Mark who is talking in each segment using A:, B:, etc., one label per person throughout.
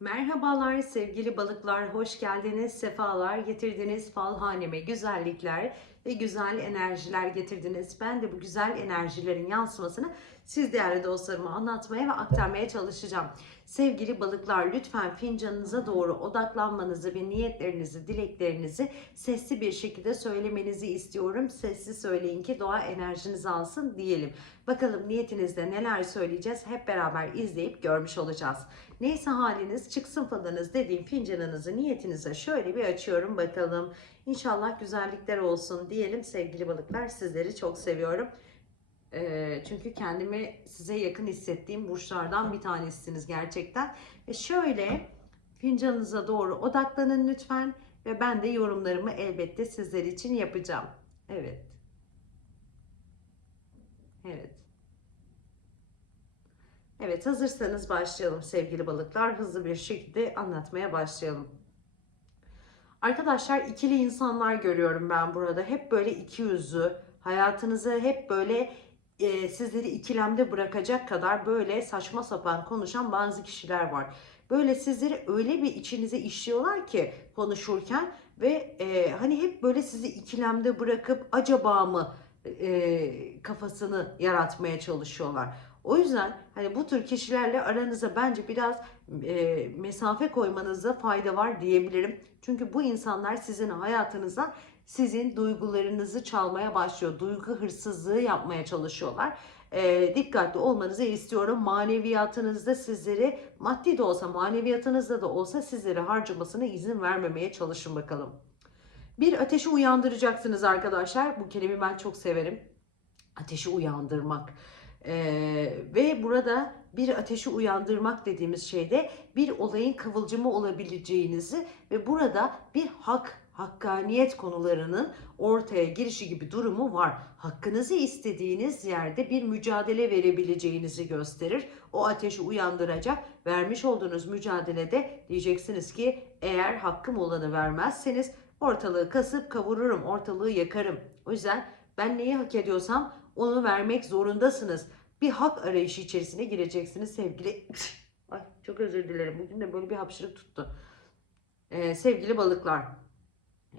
A: Merhabalar sevgili balıklar, hoş geldiniz, sefalar getirdiniz falhaneme, güzellikler ve güzel enerjiler getirdiniz. Ben de bu güzel enerjilerin yansımasını siz değerli dostlarıma anlatmaya ve aktarmaya çalışacağım. Sevgili balıklar lütfen fincanınıza doğru odaklanmanızı ve niyetlerinizi, dileklerinizi sesli bir şekilde söylemenizi istiyorum. Sesli söyleyin ki doğa enerjinizi alsın diyelim. Bakalım niyetinizde neler söyleyeceğiz hep beraber izleyip görmüş olacağız. Neyse haliniz çıksın falınız dediğim fincanınızı niyetinize şöyle bir açıyorum bakalım. İnşallah güzellikler olsun diyelim sevgili balıklar sizleri çok seviyorum. Çünkü kendimi size yakın hissettiğim burçlardan bir tanesiniz gerçekten. Ve şöyle fincanınıza doğru odaklanın lütfen ve ben de yorumlarımı elbette sizler için yapacağım. Evet. Evet. Evet hazırsanız başlayalım sevgili balıklar. Hızlı bir şekilde anlatmaya başlayalım. Arkadaşlar ikili insanlar görüyorum ben burada. Hep böyle iki yüzlü, hayatınızı hep böyle e, sizleri ikilemde bırakacak kadar böyle saçma sapan konuşan bazı kişiler var. Böyle sizleri öyle bir içinize işliyorlar ki konuşurken ve e, hani hep böyle sizi ikilemde bırakıp acaba mı e, kafasını yaratmaya çalışıyorlar. O yüzden hani bu tür kişilerle aranıza bence biraz e, mesafe koymanızda fayda var diyebilirim. Çünkü bu insanlar sizin hayatınıza sizin duygularınızı çalmaya başlıyor. Duygu hırsızlığı yapmaya çalışıyorlar. E, dikkatli olmanızı istiyorum. Maneviyatınızda sizleri maddi de olsa maneviyatınızda da olsa sizleri harcamasına izin vermemeye çalışın bakalım. Bir ateşi uyandıracaksınız arkadaşlar. Bu kelimeyi ben çok severim. Ateşi uyandırmak. Ee, ve burada bir ateşi uyandırmak dediğimiz şeyde bir olayın kıvılcımı olabileceğinizi ve burada bir hak, hakkaniyet konularının ortaya girişi gibi durumu var. Hakkınızı istediğiniz yerde bir mücadele verebileceğinizi gösterir. O ateşi uyandıracak. Vermiş olduğunuz mücadelede diyeceksiniz ki eğer hakkım olanı vermezseniz ortalığı kasıp kavururum, ortalığı yakarım. O yüzden ben neyi hak ediyorsam onu vermek zorundasınız. Bir hak arayışı içerisine gireceksiniz sevgili... Ay çok özür dilerim. Bugün de böyle bir hapşırık tuttu. Ee, sevgili balıklar.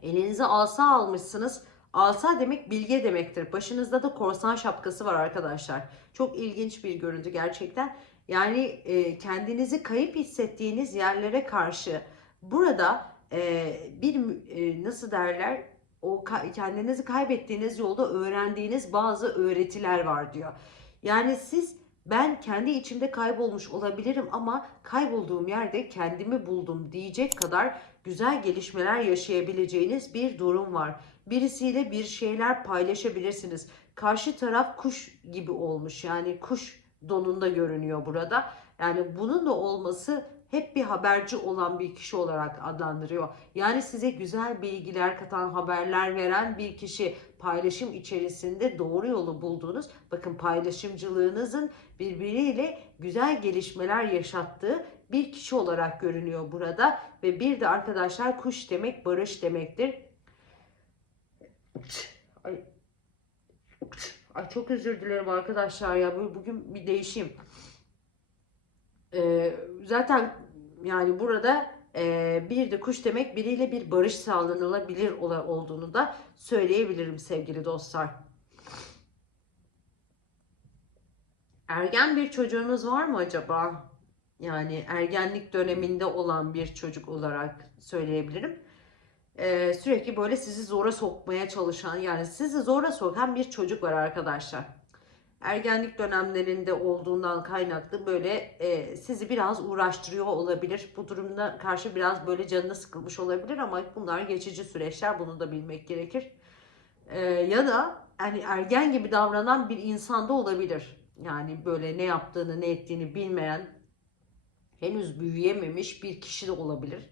A: Elinize asa almışsınız. Asa demek bilge demektir. Başınızda da korsan şapkası var arkadaşlar. Çok ilginç bir görüntü gerçekten. Yani e, kendinizi kayıp hissettiğiniz yerlere karşı burada e, bir e, nasıl derler o kendinizi kaybettiğiniz yolda öğrendiğiniz bazı öğretiler var diyor. Yani siz ben kendi içimde kaybolmuş olabilirim ama kaybolduğum yerde kendimi buldum diyecek kadar güzel gelişmeler yaşayabileceğiniz bir durum var. Birisiyle bir şeyler paylaşabilirsiniz. Karşı taraf kuş gibi olmuş yani kuş donunda görünüyor burada. Yani bunun da olması hep bir haberci olan bir kişi olarak adlandırıyor. Yani size güzel bilgiler katan, haberler veren bir kişi paylaşım içerisinde doğru yolu bulduğunuz, bakın paylaşımcılığınızın birbiriyle güzel gelişmeler yaşattığı bir kişi olarak görünüyor burada. Ve bir de arkadaşlar kuş demek barış demektir. Ay, Ay çok özür dilerim arkadaşlar ya bugün bir değişeyim. Ee, zaten yani burada e, bir de kuş demek biriyle bir barış sağlanılabilir olduğunu da söyleyebilirim sevgili dostlar. Ergen bir çocuğunuz var mı acaba? Yani ergenlik döneminde olan bir çocuk olarak söyleyebilirim. Ee, sürekli böyle sizi zora sokmaya çalışan yani sizi zora sokan bir çocuk var arkadaşlar ergenlik dönemlerinde olduğundan kaynaklı böyle e, sizi biraz uğraştırıyor olabilir. Bu durumda karşı biraz böyle canına sıkılmış olabilir ama bunlar geçici süreçler bunu da bilmek gerekir. E, ya da yani ergen gibi davranan bir insanda olabilir. Yani böyle ne yaptığını ne ettiğini bilmeyen henüz büyüyememiş bir kişi de olabilir.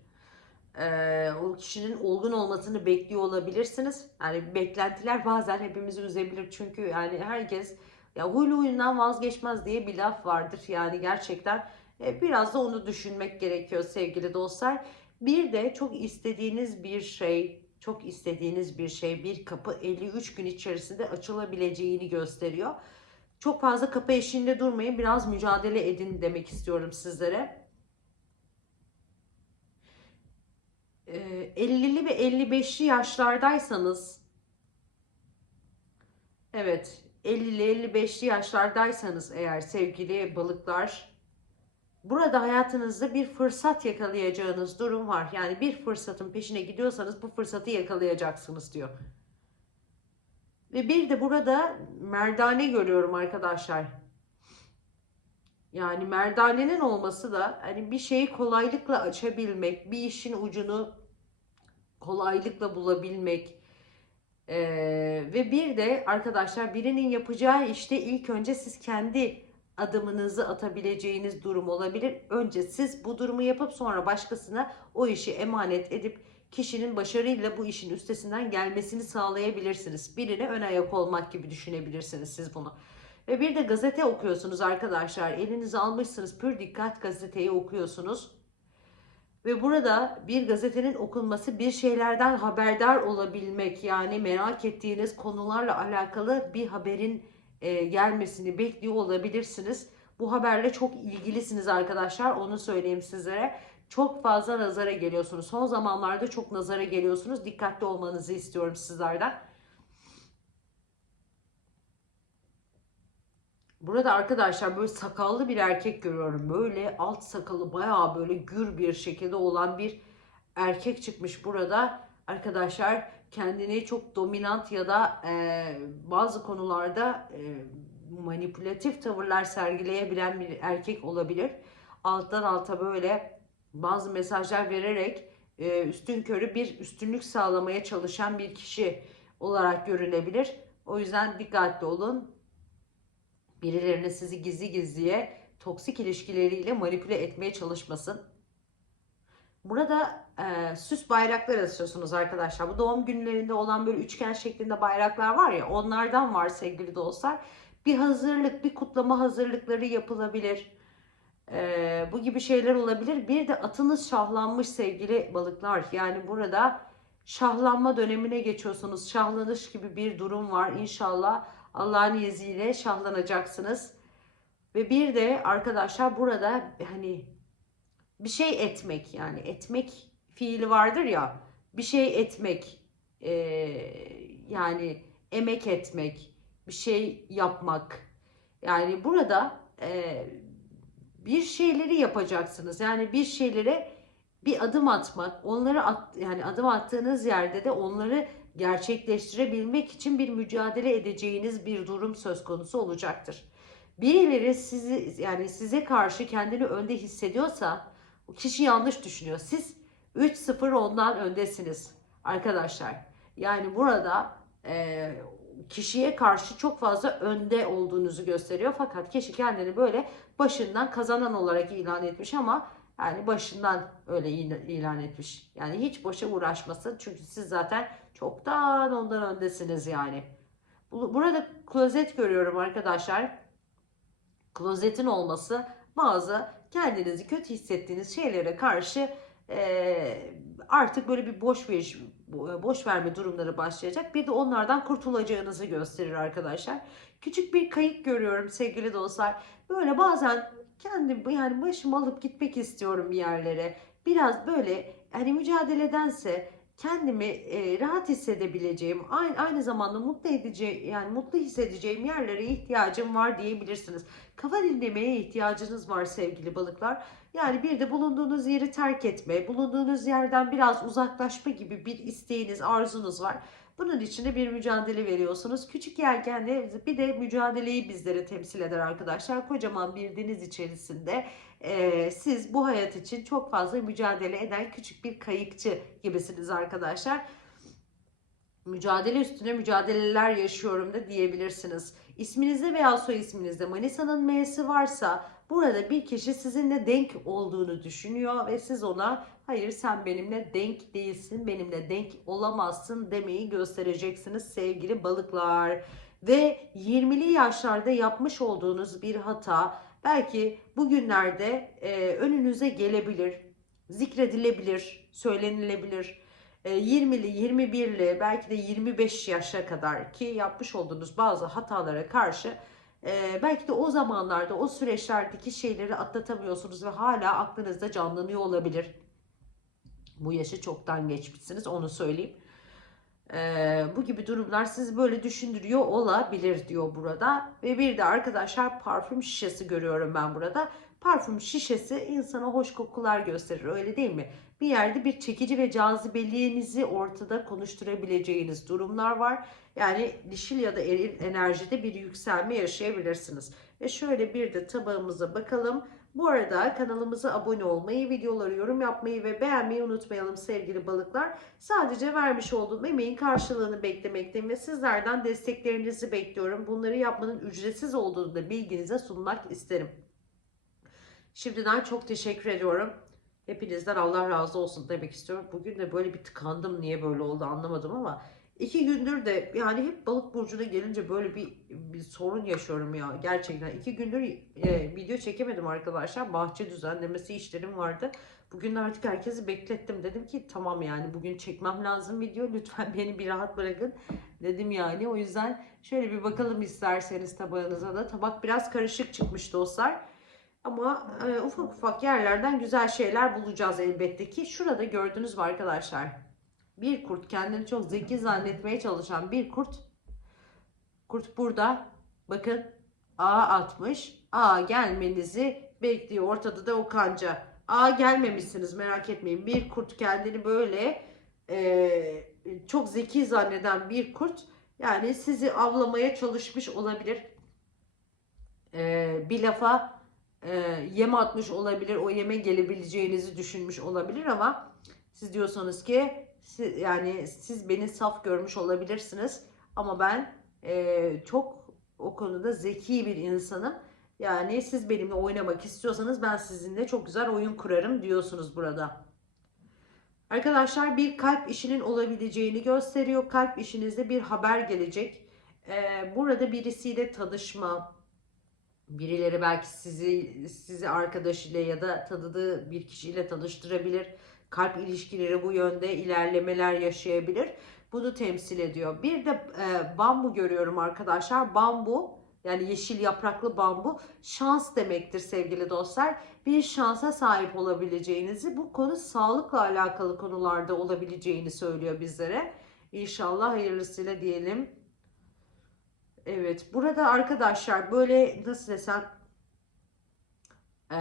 A: Ee, o kişinin olgun olmasını bekliyor olabilirsiniz. Yani beklentiler bazen hepimizi üzebilir çünkü yani herkes ya huylu huyundan vazgeçmez diye bir laf vardır. Yani gerçekten e, biraz da onu düşünmek gerekiyor sevgili dostlar. Bir de çok istediğiniz bir şey, çok istediğiniz bir şey, bir kapı 53 gün içerisinde açılabileceğini gösteriyor. Çok fazla kapı eşiğinde durmayın, biraz mücadele edin demek istiyorum sizlere. 50'li ve 55'li yaşlardaysanız evet 50'li 55'li yaşlardaysanız eğer sevgili balıklar burada hayatınızda bir fırsat yakalayacağınız durum var. Yani bir fırsatın peşine gidiyorsanız bu fırsatı yakalayacaksınız diyor. Ve bir de burada merdane görüyorum arkadaşlar. Yani merdanenin olması da hani bir şeyi kolaylıkla açabilmek, bir işin ucunu kolaylıkla bulabilmek. Ee, ve bir de arkadaşlar birinin yapacağı işte ilk önce siz kendi adımınızı atabileceğiniz durum olabilir. Önce siz bu durumu yapıp sonra başkasına o işi emanet edip kişinin başarıyla bu işin üstesinden gelmesini sağlayabilirsiniz. Birine ön ayak olmak gibi düşünebilirsiniz siz bunu. Ve bir de gazete okuyorsunuz arkadaşlar. Elinize almışsınız pür dikkat gazeteyi okuyorsunuz. Ve burada bir gazetenin okunması bir şeylerden haberdar olabilmek yani merak ettiğiniz konularla alakalı bir haberin e, gelmesini bekliyor olabilirsiniz. Bu haberle çok ilgilisiniz arkadaşlar onu söyleyeyim sizlere. Çok fazla nazara geliyorsunuz. Son zamanlarda çok nazara geliyorsunuz. Dikkatli olmanızı istiyorum sizlerden. Burada arkadaşlar böyle sakallı bir erkek görüyorum. Böyle alt sakalı bayağı böyle gür bir şekilde olan bir erkek çıkmış burada. Arkadaşlar kendini çok dominant ya da e, bazı konularda e, manipülatif tavırlar sergileyebilen bir erkek olabilir. Alttan alta böyle bazı mesajlar vererek e, üstün körü bir üstünlük sağlamaya çalışan bir kişi olarak görülebilir. O yüzden dikkatli olun. Birilerine sizi gizli gizliye toksik ilişkileriyle manipüle etmeye çalışmasın. Burada e, süs bayraklar asıyorsunuz arkadaşlar. Bu doğum günlerinde olan böyle üçgen şeklinde bayraklar var ya onlardan var sevgili dostlar. Bir hazırlık, bir kutlama hazırlıkları yapılabilir. E, bu gibi şeyler olabilir. Bir de atınız şahlanmış sevgili balıklar. Yani burada şahlanma dönemine geçiyorsunuz. Şahlanış gibi bir durum var. İnşallah Allah'ın izniyle şahlanacaksınız. Ve bir de arkadaşlar burada hani bir şey etmek yani etmek fiili vardır ya bir şey etmek e, yani emek etmek bir şey yapmak yani burada e, bir şeyleri yapacaksınız yani bir şeylere bir adım atmak onları at, yani adım attığınız yerde de onları gerçekleştirebilmek için bir mücadele edeceğiniz bir durum söz konusu olacaktır. Birileri sizi yani size karşı kendini önde hissediyorsa o kişi yanlış düşünüyor. Siz 3-0 ondan öndesiniz arkadaşlar. Yani burada e, kişiye karşı çok fazla önde olduğunuzu gösteriyor. Fakat kişi kendini böyle başından kazanan olarak ilan etmiş ama yani başından öyle ilan etmiş. Yani hiç boşa uğraşmasın. Çünkü siz zaten çoktan ondan öndesiniz yani. Burada klozet görüyorum arkadaşlar. Klozetin olması bazı kendinizi kötü hissettiğiniz şeylere karşı e, artık böyle bir boş ver boş verme durumları başlayacak. Bir de onlardan kurtulacağınızı gösterir arkadaşlar. Küçük bir kayık görüyorum sevgili dostlar. Böyle bazen kendim yani başımı alıp gitmek istiyorum bir yerlere. Biraz böyle hani mücadeledense kendimi e, rahat hissedebileceğim, aynı, aynı zamanda mutlu edici yani mutlu hissedeceğim yerlere ihtiyacım var diyebilirsiniz. Kafa dinlemeye ihtiyacınız var sevgili balıklar. Yani bir de bulunduğunuz yeri terk etme, bulunduğunuz yerden biraz uzaklaşma gibi bir isteğiniz, arzunuz var. Bunun için de bir mücadele veriyorsunuz. Küçük yelkenli bir de mücadeleyi bizlere temsil eder arkadaşlar. Kocaman bir deniz içerisinde e, siz bu hayat için çok fazla mücadele eden küçük bir kayıkçı gibisiniz arkadaşlar. Mücadele üstüne mücadeleler yaşıyorum da diyebilirsiniz. İsminizde veya soy isminizde Manisa'nın M'si varsa burada bir kişi sizinle denk olduğunu düşünüyor ve siz ona hayır sen benimle denk değilsin, benimle denk olamazsın demeyi göstereceksiniz sevgili balıklar. Ve 20'li yaşlarda yapmış olduğunuz bir hata belki bugünlerde e, önünüze gelebilir, zikredilebilir, söylenilebilir. E, 20'li, 21'li belki de 25 yaşa kadar ki yapmış olduğunuz bazı hatalara karşı e, belki de o zamanlarda o süreçlerdeki şeyleri atlatamıyorsunuz ve hala aklınızda canlanıyor olabilir. Bu yaşı çoktan geçmişsiniz onu söyleyeyim. Ee, bu gibi durumlar sizi böyle düşündürüyor olabilir diyor burada. Ve bir de arkadaşlar parfüm şişesi görüyorum ben burada. Parfüm şişesi insana hoş kokular gösterir öyle değil mi? Bir yerde bir çekici ve cazibeliğinizi ortada konuşturabileceğiniz durumlar var. Yani dişil ya da eril enerjide bir yükselme yaşayabilirsiniz. Ve şöyle bir de tabağımıza bakalım. Bu arada kanalımıza abone olmayı, videoları yorum yapmayı ve beğenmeyi unutmayalım sevgili balıklar. Sadece vermiş olduğum emeğin karşılığını beklemekteyim ve sizlerden desteklerinizi bekliyorum. Bunları yapmanın ücretsiz olduğunu da bilginize sunmak isterim. Şimdiden çok teşekkür ediyorum. Hepinizden Allah razı olsun demek istiyorum. Bugün de böyle bir tıkandım niye böyle oldu anlamadım ama iki gündür de yani hep balık burcuna gelince böyle bir, bir sorun yaşıyorum ya gerçekten. iki gündür e, video çekemedim arkadaşlar. Bahçe düzenlemesi işlerim vardı. Bugün artık herkesi beklettim. Dedim ki tamam yani bugün çekmem lazım video. Lütfen beni bir rahat bırakın dedim yani. O yüzden şöyle bir bakalım isterseniz tabağınıza da. Tabak biraz karışık çıkmış dostlar. Ama e, ufak ufak yerlerden güzel şeyler bulacağız elbette ki. Şurada gördünüz mü arkadaşlar? Bir kurt kendini çok zeki zannetmeye çalışan bir kurt. Kurt burada. Bakın A atmış. A gelmenizi bekliyor. Ortada da o kanca. A gelmemişsiniz merak etmeyin. Bir kurt kendini böyle e, çok zeki zanneden bir kurt. Yani sizi avlamaya çalışmış olabilir. E, bir lafa e, yem atmış olabilir. O yeme gelebileceğinizi düşünmüş olabilir ama siz diyorsanız ki siz, yani siz beni saf görmüş olabilirsiniz ama ben e, çok o konuda zeki bir insanım. Yani siz benimle oynamak istiyorsanız ben sizinle çok güzel oyun kurarım diyorsunuz burada. Arkadaşlar bir kalp işinin olabileceğini gösteriyor. Kalp işinizde bir haber gelecek. Ee, burada birisiyle tanışma, birileri belki sizi sizi arkadaşıyla ya da tanıdığı bir kişiyle tanıştırabilir. Kalp ilişkileri bu yönde ilerlemeler yaşayabilir. Bunu temsil ediyor. Bir de e, bambu görüyorum arkadaşlar. Bambu yani yeşil yapraklı bambu şans demektir sevgili dostlar. Bir şansa sahip olabileceğinizi, bu konu sağlıkla alakalı konularda olabileceğini söylüyor bizlere. İnşallah hayırlısıyla diyelim. Evet, burada arkadaşlar böyle nasıl desem ee,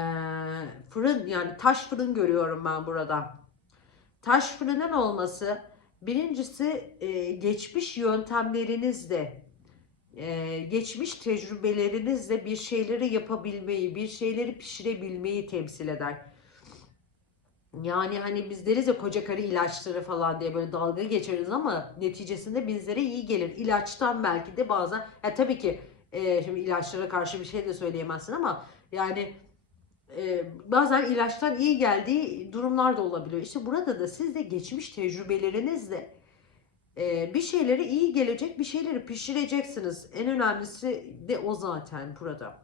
A: fırın yani taş fırın görüyorum ben burada. Taş fırının olması birincisi e, geçmiş yöntemlerinizle e, geçmiş tecrübelerinizle bir şeyleri yapabilmeyi, bir şeyleri pişirebilmeyi temsil eder. Yani hani biz deriz ya koca karı ilaçları falan diye böyle dalga geçeriz ama neticesinde bizlere iyi gelir. İlaçtan belki de bazen ya tabii ki e, şimdi ilaçlara karşı bir şey de söyleyemezsin ama yani e, bazen ilaçtan iyi geldiği durumlar da olabiliyor. İşte burada da siz de geçmiş tecrübelerinizle e, bir şeyleri iyi gelecek, bir şeyleri pişireceksiniz. En önemlisi de o zaten burada.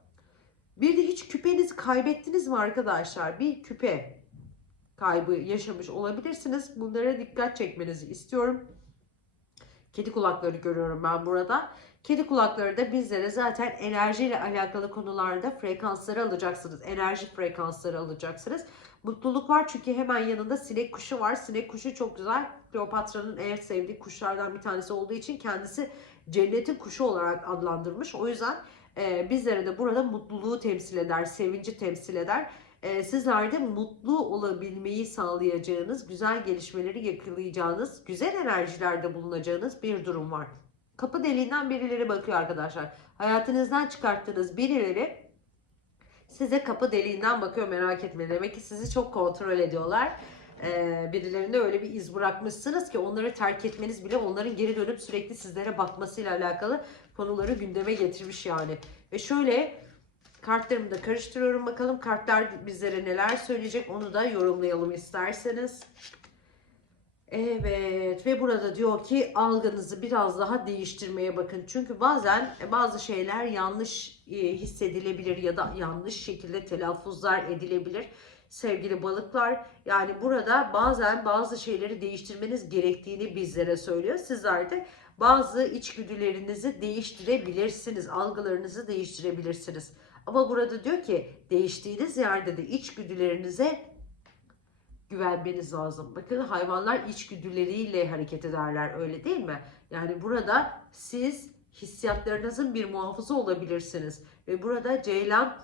A: Bir de hiç küpenizi kaybettiniz mi arkadaşlar? Bir küpe kaybı yaşamış olabilirsiniz. Bunlara dikkat çekmenizi istiyorum. Kedi kulakları görüyorum ben burada. Kedi kulakları da bizlere zaten enerjiyle alakalı konularda frekansları alacaksınız. Enerji frekansları alacaksınız. Mutluluk var çünkü hemen yanında sinek kuşu var. Sinek kuşu çok güzel. Kleopatra'nın en sevdiği kuşlardan bir tanesi olduğu için kendisi cennetin kuşu olarak adlandırmış. O yüzden e, bizlere de burada mutluluğu temsil eder, sevinci temsil eder. E, sizler de mutlu olabilmeyi sağlayacağınız, güzel gelişmeleri yakalayacağınız, güzel enerjilerde bulunacağınız bir durum var. Kapı deliğinden birileri bakıyor arkadaşlar. Hayatınızdan çıkarttığınız birileri size kapı deliğinden bakıyor merak etme. Demek ki sizi çok kontrol ediyorlar. Ee, birilerinde öyle bir iz bırakmışsınız ki onları terk etmeniz bile onların geri dönüp sürekli sizlere bakmasıyla alakalı konuları gündeme getirmiş yani. Ve şöyle kartlarımı da karıştırıyorum bakalım kartlar bizlere neler söyleyecek onu da yorumlayalım isterseniz. Evet ve burada diyor ki algınızı biraz daha değiştirmeye bakın. Çünkü bazen bazı şeyler yanlış e, hissedilebilir ya da yanlış şekilde telaffuzlar edilebilir. Sevgili balıklar yani burada bazen bazı şeyleri değiştirmeniz gerektiğini bizlere söylüyor. Sizler de bazı içgüdülerinizi değiştirebilirsiniz. Algılarınızı değiştirebilirsiniz. Ama burada diyor ki değiştiğiniz yerde de içgüdülerinize güvenmeniz lazım. Bakın hayvanlar içgüdüleriyle hareket ederler öyle değil mi? Yani burada siz hissiyatlarınızın bir muhafızı olabilirsiniz. Ve burada Ceylan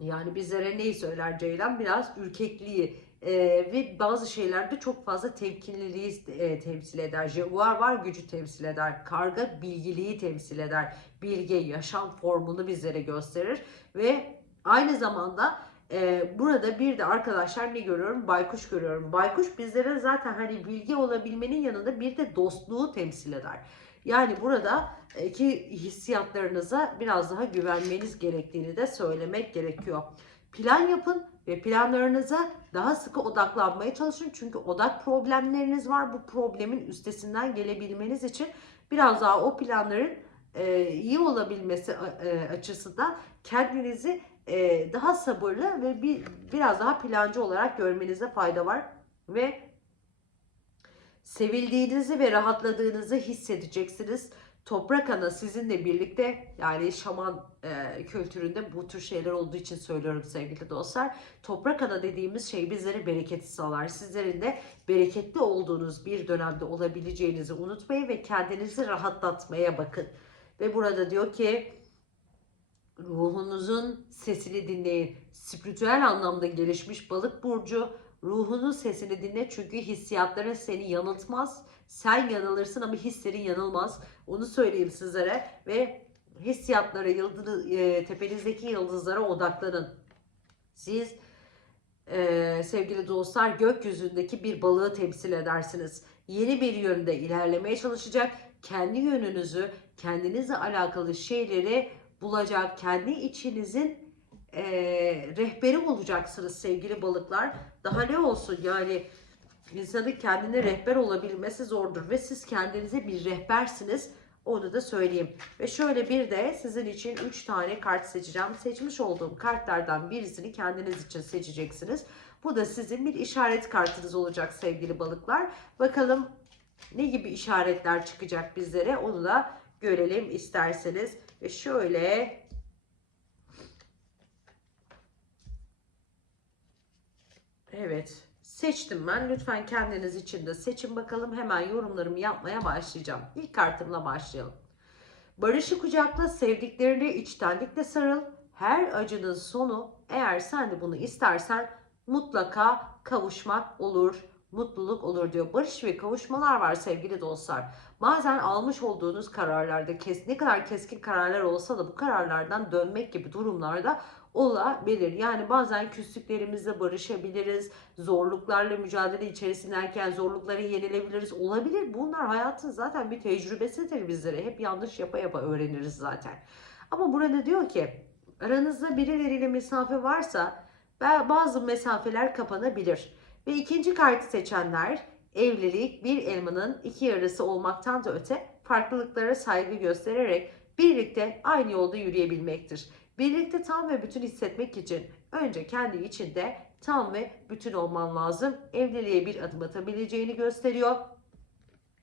A: yani bizlere neyi söyler Ceylan? Biraz ürkekliği e, ve bazı şeylerde çok fazla temkinliliği e, temsil eder. Jaguar var gücü temsil eder. Karga bilgiliği temsil eder. Bilge yaşam formunu bizlere gösterir ve aynı zamanda e, burada bir de arkadaşlar ne görüyorum? Baykuş görüyorum. Baykuş bizlere zaten hani bilgi olabilmenin yanında bir de dostluğu temsil eder. Yani burada e, ki hissiyatlarınıza biraz daha güvenmeniz gerektiğini de söylemek gerekiyor. Plan yapın ve planlarınıza daha sıkı odaklanmaya çalışın. Çünkü odak problemleriniz var. Bu problemin üstesinden gelebilmeniz için biraz daha o planların e, iyi olabilmesi e, açısından kendinizi e, daha sabırlı ve bir biraz daha plancı olarak görmenize fayda var ve sevildiğinizi ve rahatladığınızı hissedeceksiniz. Toprak ana sizinle birlikte yani şaman e, kültüründe bu tür şeyler olduğu için söylüyorum sevgili dostlar. Toprak ana dediğimiz şey bizlere bereketi sağlar. Sizlerin de bereketli olduğunuz bir dönemde olabileceğinizi unutmayın ve kendinizi rahatlatmaya bakın. Ve burada diyor ki ruhunuzun sesini dinleyin. Spiritüel anlamda gelişmiş balık burcu ruhunun sesini dinle çünkü hissiyatların seni yanıltmaz. Sen yanılırsın ama hislerin yanılmaz. Onu söyleyeyim sizlere ve hissiyatlara, yıldız, e, tepenizdeki yıldızlara odaklanın. Siz e, sevgili dostlar gökyüzündeki bir balığı temsil edersiniz. Yeni bir yönde ilerlemeye çalışacak. Kendi yönünüzü, kendinizle alakalı şeyleri bulacak. Kendi içinizin e, rehberi olacaksınız sevgili balıklar. Daha ne olsun yani insanın kendine rehber olabilmesi zordur ve siz kendinize bir rehbersiniz. Onu da söyleyeyim. Ve şöyle bir de sizin için 3 tane kart seçeceğim. Seçmiş olduğum kartlardan birisini kendiniz için seçeceksiniz. Bu da sizin bir işaret kartınız olacak sevgili balıklar. Bakalım ne gibi işaretler çıkacak bizlere onu da görelim isterseniz. Ve şöyle Evet. Seçtim ben. Lütfen kendiniz için de seçin bakalım. Hemen yorumlarımı yapmaya başlayacağım. İlk kartımla başlayalım. Barışı kucakla, sevdiklerine içtenlikle sarıl. Her acının sonu eğer sen de bunu istersen mutlaka kavuşmak olur, mutluluk olur diyor. Barış ve kavuşmalar var sevgili dostlar. Bazen almış olduğunuz kararlarda kes, ne kadar keskin kararlar olsa da bu kararlardan dönmek gibi durumlarda olabilir. Yani bazen küslüklerimizle barışabiliriz. Zorluklarla mücadele içerisindeyken zorlukları yenilebiliriz. Olabilir. Bunlar hayatın zaten bir tecrübesidir bizlere. Hep yanlış yapa yapa öğreniriz zaten. Ama burada diyor ki aranızda birileriyle mesafe varsa bazı mesafeler kapanabilir. Ve ikinci kartı seçenler evlilik bir elmanın iki yarısı olmaktan da öte farklılıklara saygı göstererek birlikte aynı yolda yürüyebilmektir. Birlikte tam ve bütün hissetmek için önce kendi içinde tam ve bütün olman lazım. Evliliğe bir adım atabileceğini gösteriyor.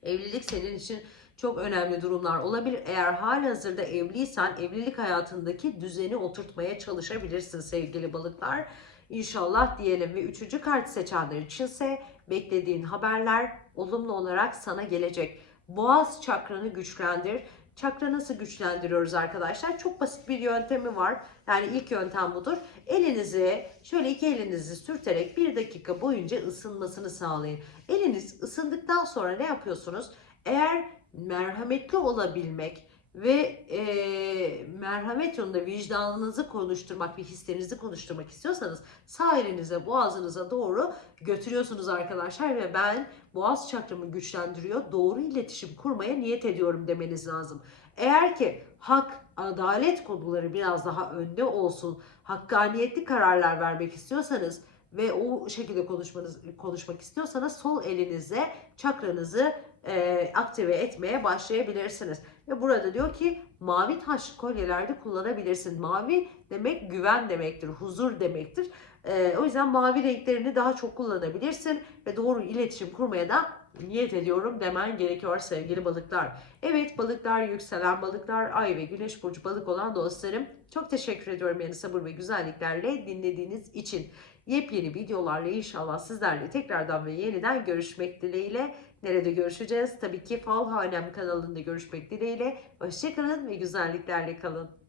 A: Evlilik senin için çok önemli durumlar olabilir. Eğer halihazırda evliysen evlilik hayatındaki düzeni oturtmaya çalışabilirsin sevgili balıklar. İnşallah diyelim ve üçüncü kart seçenler içinse beklediğin haberler olumlu olarak sana gelecek. Boğaz çakranı güçlendir. Çakra nasıl güçlendiriyoruz arkadaşlar? Çok basit bir yöntemi var. Yani ilk yöntem budur. Elinizi şöyle iki elinizi sürterek bir dakika boyunca ısınmasını sağlayın. Eliniz ısındıktan sonra ne yapıyorsunuz? Eğer merhametli olabilmek, ve e, merhamet yolunda vicdanınızı konuşturmak ve hislerinizi konuşturmak istiyorsanız sağ elinize boğazınıza doğru götürüyorsunuz arkadaşlar ve ben boğaz çakramı güçlendiriyor doğru iletişim kurmaya niyet ediyorum demeniz lazım. Eğer ki hak, adalet konuları biraz daha önde olsun, hakkaniyetli kararlar vermek istiyorsanız ve o şekilde konuşmanız konuşmak istiyorsanız sol elinize çakranızı e, aktive etmeye başlayabilirsiniz. Ve burada diyor ki mavi taş kolyelerde kullanabilirsin. Mavi demek güven demektir, huzur demektir. E, o yüzden mavi renklerini daha çok kullanabilirsin ve doğru iletişim kurmaya da niyet ediyorum demen gerekiyor sevgili balıklar. Evet balıklar, yükselen balıklar, ay ve güneş burcu balık olan dostlarım çok teşekkür ediyorum yani sabır ve güzelliklerle dinlediğiniz için. Yepyeni videolarla inşallah sizlerle tekrardan ve yeniden görüşmek dileğiyle. Nerede görüşeceğiz? Tabii ki Fal Hanem kanalında görüşmek dileğiyle. Hoşçakalın ve güzelliklerle kalın.